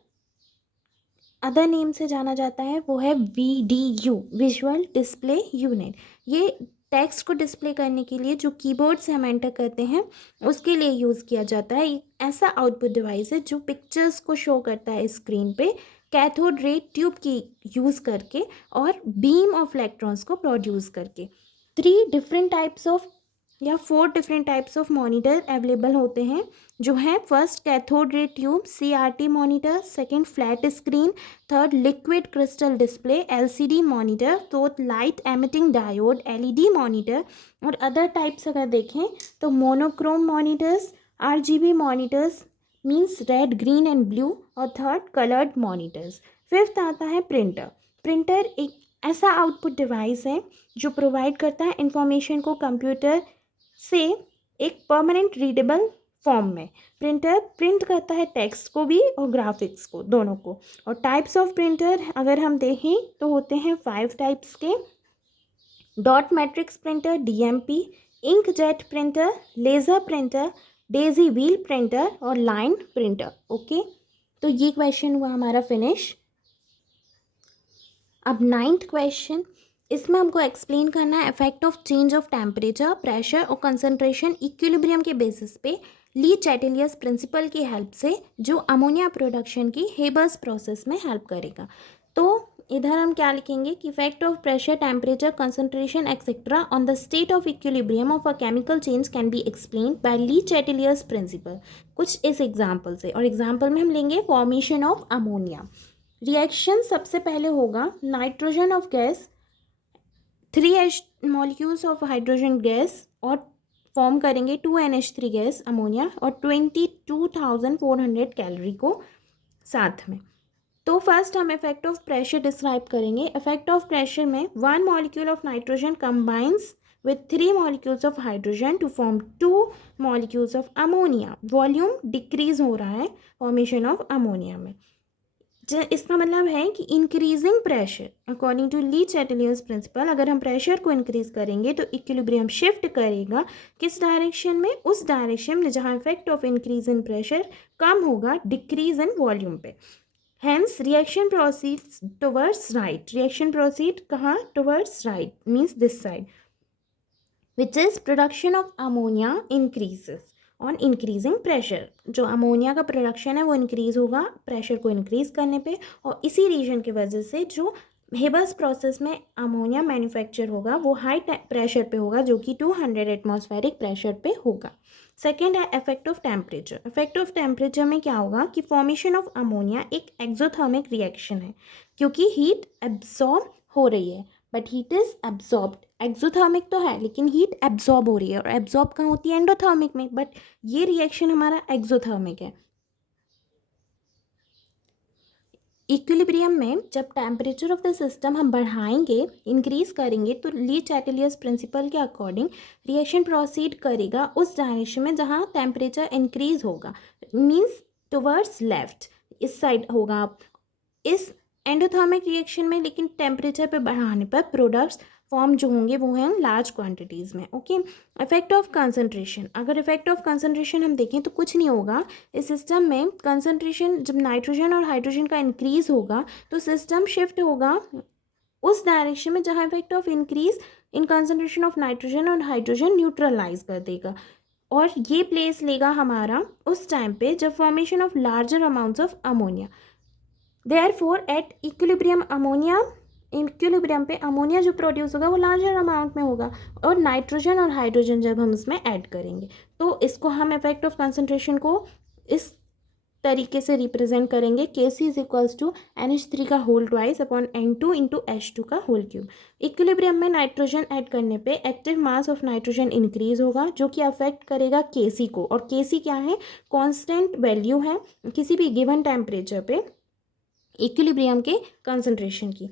अदर नेम से जाना जाता है, वो है VDU, विजुअल डिस्प्ले यूनिट। ये टेक्स्ट को डिस्प्ले करने के लिए जो कीबोर्ड से हम एंटर करते हैं उसके लिए यूज़ किया जाता है। एक ऐसा आउटपुट डिवाइस है जो पिक्चर्स को शो करता है स्क्रीन पे कैथोड रे ट्यूब की यूज़ करके और बीम ऑफ इलेक्ट्रॉन्स को प्रोड्यूस करके। 3 डिफरेंट टाइप्स ऑफ या 4 different types of monitor available होते हैं, जो है first cathode ray tube CRT monitor, second flat screen, third liquid crystal display LCD monitor, fourth light emitting diode LED monitor. और अदर टाइप्स अगर देखें तो monochrome monitors, RGB monitors means red green and blue, और थर्ड कलर्ड मॉनिटर्स। फिफ्थ आता है प्रिंटर। प्रिंटर एक ऐसा आउटपुट डिवाइस है जो प्रोवाइड करता है इंफॉर्मेशन को कंप्यूटर से एक परमानेंट रीडेबल फॉर्म में। प्रिंटर प्रिंट करता है टेक्स्ट को भी और ग्राफिक्स को, दोनों को। और टाइप्स ऑफ प्रिंटर अगर हम देखें तो होते हैं 5 टाइप्स के। Dot matrix printer DMP, inkjet printer, laser printer, Daisy wheel printer और लाइन प्रिंटर। ओके, तो ये क्वेश्चन हुआ हमारा फिनिश। अब 9th क्वेश्चन, इसमें हमको एक्सप्लेन करना है effect of change of temperature, pressure और कंसंट्रेशन इक्विलिब्रियम के बेसिस पे ली चैटेलियस प्रिंसिपल की हेल्प से, जो अमोनिया प्रोडक्शन की हेबर्स प्रोसेस में हेल्प करेगा। तो इधर हम क्या लिखेंगे कि effect of pressure, temperature, concentration etcetera on the state of equilibrium of a chemical change can be explain by Le Chatelier's principle. कुछ इस एग्जाम्पल से, और एग्जाम्पल में हम लेंगे फॉर्मेशन ऑफ अमोनिया। रिएक्शन सबसे पहले होगा nitrogen of gas, 3H molecules of hydrogen gas और फॉर्म करेंगे 2NH3 गैस अमोनिया और 22,400 कैलोरी को साथ में। तो फर्स्ट हम इफेक्ट ऑफ प्रेशर डिस्क्राइब करेंगे। इफेक्ट ऑफ प्रेशर में 1 molecule of nitrogen combines with 3 molecules of hydrogen to form 2 molecules of ammonia। Volume decrease हो रहा है फॉर्मेशन ऑफ अमोनिया में। इसका मतलब है कि increasing pressure according to Le Chatelier's principle, अगर हम प्रेशर को इंक्रीज करेंगे तो इक्विलिब्रियम शिफ्ट करेगा किस डायरेक्शन में, उस डायरेक्शन में जहाँ effect of increase in pressure कम होगा डिक्रीज इन वॉल्यूम पे। Hence reaction proceeds towards right. Reaction proceed कहाँ, towards right means this side, which is production of ammonia increases on increasing pressure. जो अमोनिया का प्रोडक्शन है वो इंक्रीज होगा प्रेशर को इंक्रीज करने पे, और इसी रीजन की वजह से जो हेबर्स प्रोसेस में अमोनिया मैन्युफैक्चर होगा वो हाई प्रेशर पे होगा, जो कि 200 एटमॉस्फेरिक प्रेशर पे होगा। सेकेंड है effect of temperature. Effect of temperature में क्या होगा कि फॉर्मेशन ऑफ अमोनिया एक एक्सोथर्मिक रिएक्शन है, क्योंकि हीट एब्जॉर्ब हो रही है, but heat is absorbed. Exothermic तो है लेकिन हीट एब्जॉर्ब हो रही है, और एब्जॉर्ब कहाँ होती है, एंडोथर्मिक में, बट ये रिएक्शन हमारा एक्सोथर्मिक है। इक्विलिब्रियम में जब टेम्परेचर ऑफ द सिस्टम हम बढ़ाएंगे, इंक्रीज करेंगे, तो ली चैटेलियस प्रिंसिपल के अकॉर्डिंग रिएक्शन प्रोसीड करेगा उस डायरेक्शन में जहाँ टेम्परेचर इंक्रीज होगा, मीन्स टुवर्ड्स लेफ्ट, इस साइड होगा इस एंडोथर्मिक रिएक्शन में। लेकिन टेम्परेचर पे बढ़ाने पर प्रोडक्ट्स फॉर्म जो होंगे वो हैं लार्ज क्वांटिटीज़ में। Okay, effect of concentration. अगर इफेक्ट ऑफ कंसंट्रेशन हम देखें तो कुछ नहीं होगा इस सिस्टम में। कंसंट्रेशन जब नाइट्रोजन और हाइड्रोजन का इंक्रीज होगा तो सिस्टम शिफ्ट होगा उस डायरेक्शन में जहाँ effect of increase in concentration of nitrogen और हाइड्रोजन न्यूट्रलाइज कर देगा, और ये प्लेस लेगा हमारा उस टाइम पे जब formation of larger amounts of ammonia. Therefore at equilibrium ammonia, equilibrium पे अमोनिया जो प्रोड्यूस होगा वो लार्जर अमाउंट में होगा, और नाइट्रोजन और हाइड्रोजन जब हम उसमें ऐड करेंगे तो इसको हम इफेक्ट ऑफ कंसंट्रेशन को इस तरीके से रिप्रेजेंट करेंगे। Kc is equals to NH3 का whole twice upon N2 into H2 का होल क्यूब। इक्विलिब्रियम में नाइट्रोजन ऐड करने पे active mass of nitrogen increase होगा, जो कि अफेक्ट करेगा Kc को, और Kc क्या है, कांस्टेंट वैल्यू है किसी भी गिवन टेम्परेचर पे इक्विलिब्रियम के कंसंट्रेशन की।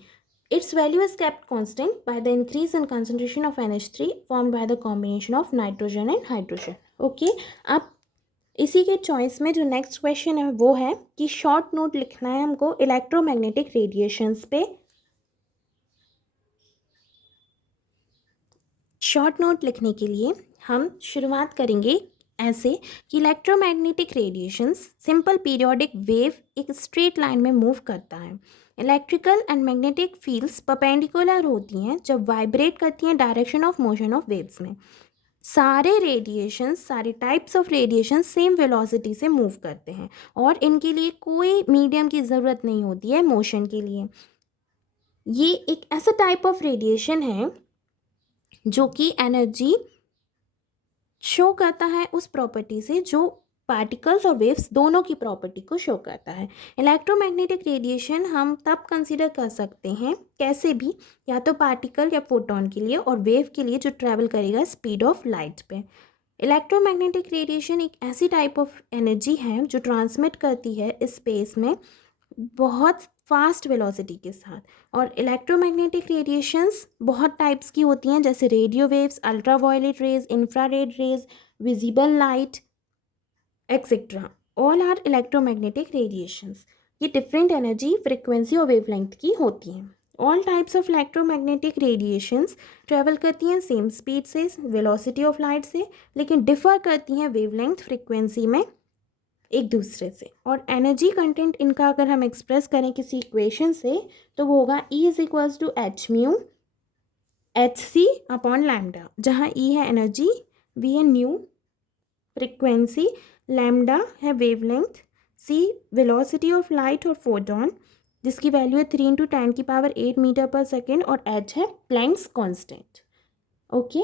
Its value is kept constant by the increase in concentration of NH3 formed by the combination of nitrogen and hydrogen। Okay, अब इसी के चॉइस में जो नेक्स्ट क्वेश्चन है वो है कि शॉर्ट नोट लिखना है हमको इलेक्ट्रोमैग्नेटिक रेडिएशंस पे। शॉर्ट नोट लिखने के लिए हम शुरुआत करेंगे ऐसे कि electromagnetic radiations simple periodic wave एक स्ट्रेट लाइन में मूव करता है। Electrical and magnetic fields perpendicular होती हैं जब वाइब्रेट करती हैं direction of motion of waves में। सारे रेडिएशंस, सारे types of radiation same velocity से मूव करते हैं, और इनके लिए कोई मीडियम की ज़रूरत नहीं होती है मोशन के लिए। ये एक ऐसा टाइप ऑफ रेडिएशन है जो कि एनर्जी शो करता है उस प्रॉपर्टी से जो पार्टिकल्स और वेव्स दोनों की प्रॉपर्टी को शो करता है। इलेक्ट्रोमैग्नेटिक रेडिएशन हम तब कंसीडर कर सकते हैं कैसे भी, या तो पार्टिकल या फोटोन के लिए, और वेव के लिए जो ट्रैवल करेगा स्पीड ऑफ लाइट पे। इलेक्ट्रोमैग्नेटिक रेडिएशन एक ऐसी टाइप ऑफ एनर्जी है जो ट्रांसमिट करती है स्पेस में बहुत फास्ट वेलोसिटी के साथ। और इलेक्ट्रोमैग्नेटिक रेडिएशंस बहुत टाइप्स की होती हैं, जैसे radio waves, ultraviolet rays, infrared rays, visible light, etcetera, all are electromagnetic radiations. ये डिफरेंट एनर्जी, फ्रिक्वेंसी और वेवलेंथ की होती हैं। All types of electromagnetic radiations travel करती हैं सेम स्पीड से, वेलोसिटी ऑफ लाइट से, लेकिन डिफर करती हैं वेवलेंथ, फ्रिक्वेंसी में एक दूसरे से। और एनर्जी कंटेंट इनका अगर हम एक्सप्रेस करें किसी इक्वेशन से तो वो होगा E is equals to h mu h c upon lambda, जहाँ E है एनर्जी, V है न्यू फ्रिक्वेंसी, लैम्डा है wavelength, C velocity of light और फोटोन जिसकी वैल्यू है 3 × 10⁸ मीटर पर सेकेंड, और H है प्लैंक्स कांस्टेंट। ओके,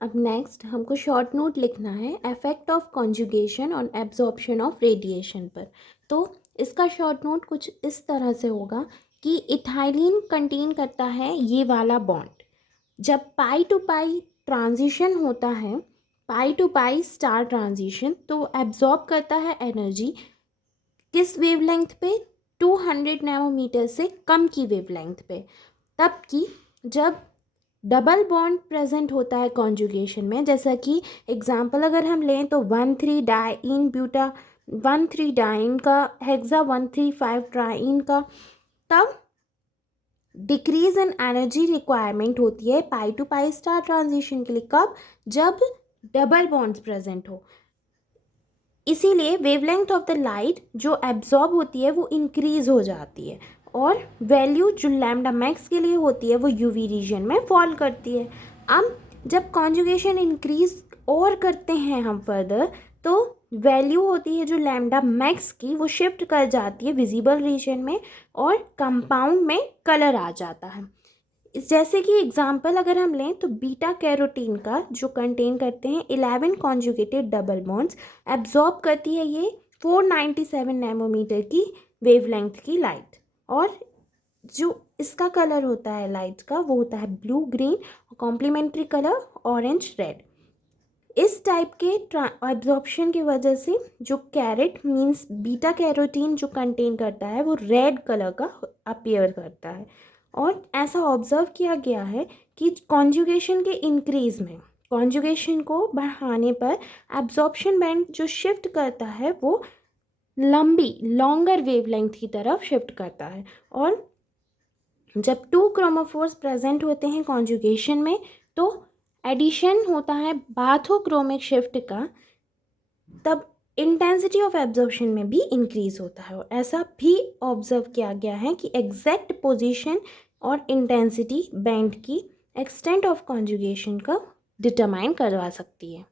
अब नेक्स्ट हमको शॉर्ट नोट लिखना है effect of conjugation on absorption of radiation पर। तो इसका शॉर्ट नोट कुछ इस तरह से होगा कि इथाइलिन कंटेन करता है ये वाला बॉन्ड। जब पाई टू पाई ट्रांजिशन होता है, पाई टू पाई स्टार ट्रांजिशन, तो एब्जॉर्ब करता है एनर्जी किस वेवलेंथ पे, 200 नैनोमीटर से कम की वेवलेंथ पे। तब कि जब डबल बॉन्ड प्रेजेंट होता है कॉन्जुगेशन में, जैसा कि एग्जांपल अगर हम लें तो 1,3 डाइन ब्यूटा 1,3 डाइन का हेक्सा 1,3,5 ट्राइन का, तब डिक्रीज इन एनर्जी रिक्वायरमेंट होती है पाई टू पाई स्टार ट्रांजिशन के लिए। कब? जब डबल बॉन्ड्स प्रेजेंट हो। इसीलिए वेवलेंथ ऑफ द लाइट जो एब्जॉर्ब होती है वो इंक्रीज हो जाती है, और वैल्यू जो लैम्डा मैक्स के लिए होती है वो यूवी रीजन में फॉल करती है। अब जब कॉन्जुगेशन इंक्रीज और करते हैं हम फर्दर, तो वैल्यू होती है जो लैम्डा मैक्स की वो शिफ्ट कर जाती है विजिबल रीजन में, और कंपाउंड में कलर आ जाता है। जैसे कि एग्जांपल अगर हम लें तो बीटा कैरोटीन का जो कंटेन करते हैं 11 कॉन्जुगेटेड डबल बॉन्ड्स, एब्जॉर्ब करती है ये 497 नैनोमीटर की वेवलेंथ की लाइट, और जो इसका कलर होता है लाइट का वो होता है ब्लू ग्रीन, और कॉम्प्लीमेंट्री कलर ऑरेंज रेड। इस टाइप के एब्जॉर्प्शन की वजह से जो कैरेट मीन्स बीटा कैरोटीन जो कंटेन करता है वो रेड कलर का अपीयर करता है। और ऐसा ऑब्जर्व किया गया है कि कॉन्जुगेशन के इंक्रीज में, कॉन्जुगेशन को बढ़ाने पर एब्जॉर्प्शन बैंड जो शिफ्ट करता है वो लंबी लॉन्गर वेवलेंथ की तरफ शिफ्ट करता है। और जब 2 क्रोमोफोर्स प्रेजेंट होते हैं कॉन्जुगेशन में तो एडिशन होता है बाथोक्रोमिक शिफ्ट का, तब इंटेंसिटी ऑफ एब्जॉर्प्शन में भी इंक्रीज होता है। और ऐसा भी ऑब्जर्व किया गया है कि एग्जैक्ट पोजीशन और इंटेंसिटी बैंड की एक्सटेंट ऑफ कॉन्जुगेशन का डिटरमाइन करवा सकती है।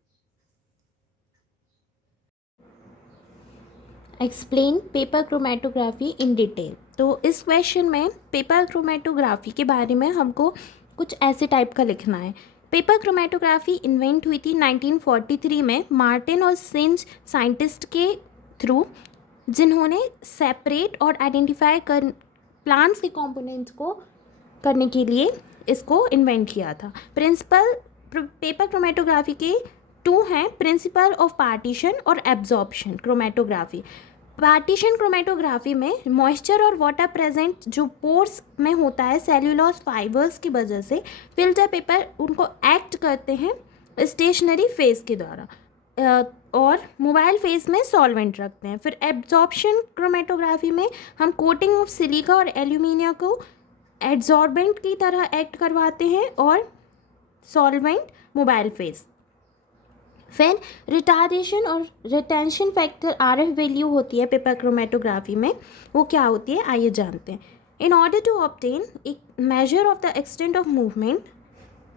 Explain paper chromatography in detail. तो इस क्वेश्चन में पेपर क्रोमेटोग्राफी के बारे में हमको कुछ ऐसे टाइप का लिखना है। पेपर क्रोमेटोग्राफी इन्वेंट हुई थी 1943 में मार्टिन और सिंज साइंटिस्ट के थ्रू, जिन्होंने सेपरेट और आइडेंटिफाई कर प्लांट्स के कंपोनेंट्स को करने के लिए इसको इन्वेंट किया था। प्रिंसिपल पेपर क्रोमेटोग्राफी के 2 हैं, प्रिंसिपल ऑफ पार्टीशन और एब्जॉर्प्शन क्रोमेटोग्राफी। पार्टीशन क्रोमेटोग्राफी में मॉइस्चर और वाटर प्रेजेंट जो पोर्स में होता है सेल्यूलोज फाइबर्स की वजह से, फिल्टर पेपर उनको एक्ट करते हैं स्टेशनरी फेज के द्वारा, और मोबाइल फेज में सॉल्वेंट रखते हैं। फिर एब्जॉर्प्शन क्रोमेटोग्राफी में हम कोटिंग ऑफ सिलिका और एल्यूमिनियम को एड्जॉर्बेंट की तरह एक्ट करवाते हैं, और सॉल्वेंट मोबाइल फेज। फिर रिटार्डेशन और रिटेंशन फैक्टर RF वैल्यू होती है पेपर क्रोमेटोग्राफी में, वो क्या होती है आइए जानते हैं। In order to obtain a measure of the extent of movement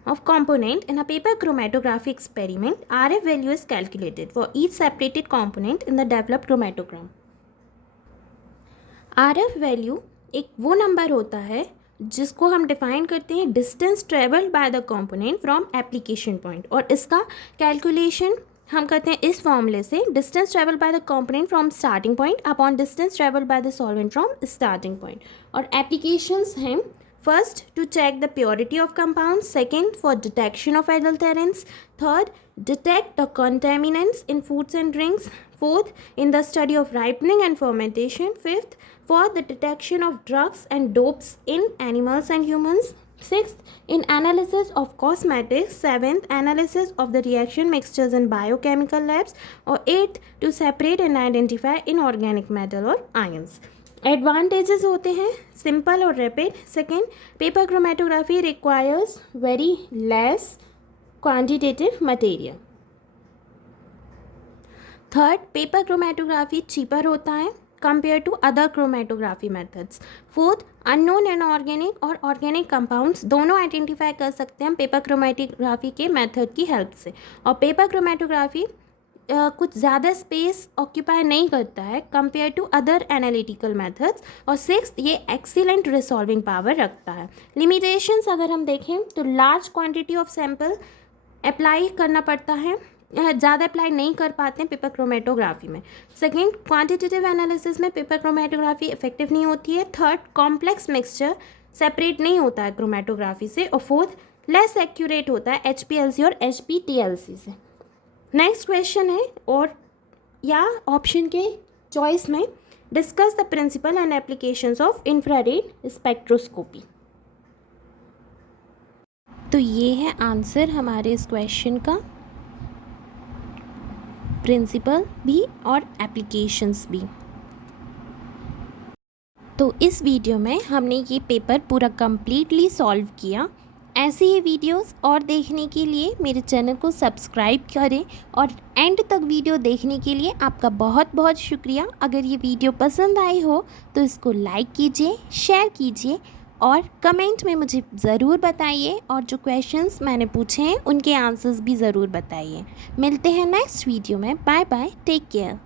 of component in a paper chromatography experiment, RF value is calculated for each separated component in the developed chromatogram. RF value एक वो नंबर होता है जिसको हम डिफाइन करते हैं distance travelled by the component from application point, और इसका कैलकुलेशन हम करते हैं इस फॉर्मूले से, distance travel by the component from starting point upon distance travel by the solvent from starting point. और एप्लीकेशंस हैं, first to check the purity of compounds, second for detection of adulterants, third detect the contaminants in foods and drinks, fourth in the study of ripening and fermentation, fifth for the detection of drugs and dopes in animals and humans, Sixth, in analysis of cosmetics. Seventh, analysis of the reaction mixtures in biochemical labs. और eighth, to separate and identify inorganic metal और ions. एडवांटेजेस होते हैं सिंपल और rapid. Second, paper chromatography requires very less quantitative material. Third, paper chromatography cheaper होता है compare to other chromatography methods. Fourth, unknown inorganic और ऑर्गेनिक कंपाउंड्स दोनों आइडेंटिफाई कर सकते हैं पेपर क्रोमेटोग्राफी के मेथड की हेल्प से. और पेपर क्रोमेटोग्राफी कुछ ज़्यादा स्पेस ऑक्यूपाई नहीं करता है compare to other analytical methods. और सिक्स्थ, ये एक्सीलेंट रिसॉल्विंग पावर रखता है. लिमिटेशंस अगर हम देखें तो large quantity of sample apply करना पड़ता है, ज़्यादा अप्लाई नहीं कर पाते हैं पेपर क्रोमेटोग्राफी में. सेकेंड, क्वांटिटेटिव एनालिसिस में पेपर क्रोमेटोग्राफी इफेक्टिव नहीं होती है. थर्ड, कॉम्प्लेक्स मिक्सचर सेपरेट नहीं होता है क्रोमेटोग्राफी से. और फोर्थ, लेस एक्यूरेट होता है HPLC और HPTLC से. नेक्स्ट क्वेश्चन है और या ऑप्शन के चॉइस में discuss the principle and applications of infrared spectroscopy. तो ये है आंसर हमारे इस क्वेश्चन का, प्रिंसिपल भी और एप्लीकेशंस भी. तो इस वीडियो में हमने ये पेपर पूरा कंप्लीटली सॉल्व किया. ऐसे ही वीडियोस और देखने के लिए मेरे चैनल को सब्सक्राइब करें और एंड तक वीडियो देखने के लिए आपका बहुत बहुत शुक्रिया. अगर ये वीडियो पसंद आई हो तो इसको लाइक कीजिए, शेयर कीजिए और कमेंट में मुझे ज़रूर बताइए. और जो क्वेश्चंस मैंने पूछे हैं उनके आंसर्स भी ज़रूर बताइए. मिलते हैं नेक्स्ट वीडियो में. Bye bye, take care.